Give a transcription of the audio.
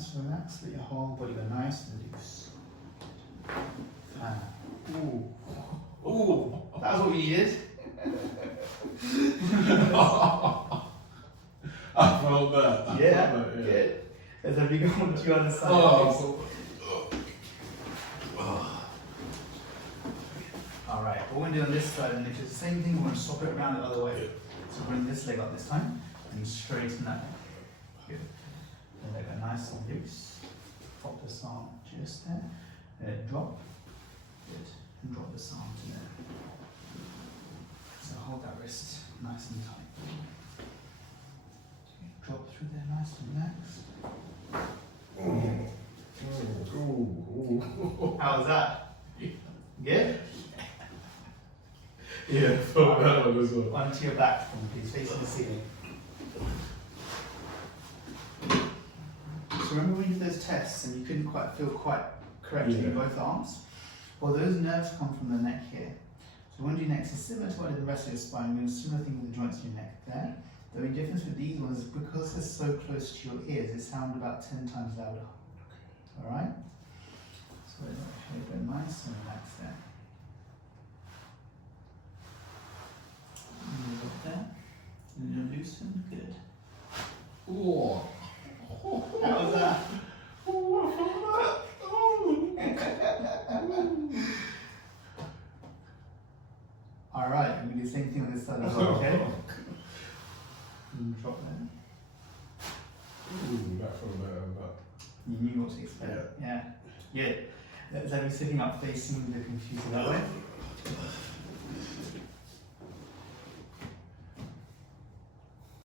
nice, relax. Let your whole body go nice and loose. Ooh. Ooh. That's what we needed. I felt that. Yeah, good. Let's have you go on to your other side. Alright, what we're going to do on this side, and it's the same thing, we're going to swap it around the other way. So bring this leg up this time, and straighten that leg. Good. The leg go nice and loose. Pop this arm just there. Let it drop. Good. And drop this arm to there. So hold that wrist nice and tight. Drop through there, nice and relaxed. How was that? Good? Yeah, felt that one as well. Onto your back, please, facing the ceiling. So remember when you did those tests and you couldn't quite feel quite correctly in both arms? Well, those nerves come from the neck here. So when you do next is similar to what I did the rest of your spine. We're doing a similar thing with the joints in your neck there. The only difference with these ones is because they're so close to your ears, they sound about 10 times louder. Alright? So let it go nice and relaxed there. Move up there. And you're loosened. Good. Oh. How was that? Alright, I'm going to do the same thing on this side as well, okay? And drop there. Ooh, that felt better than that. You knew what to expect. Yeah. Good. Let's have you sitting up facing the computer that way.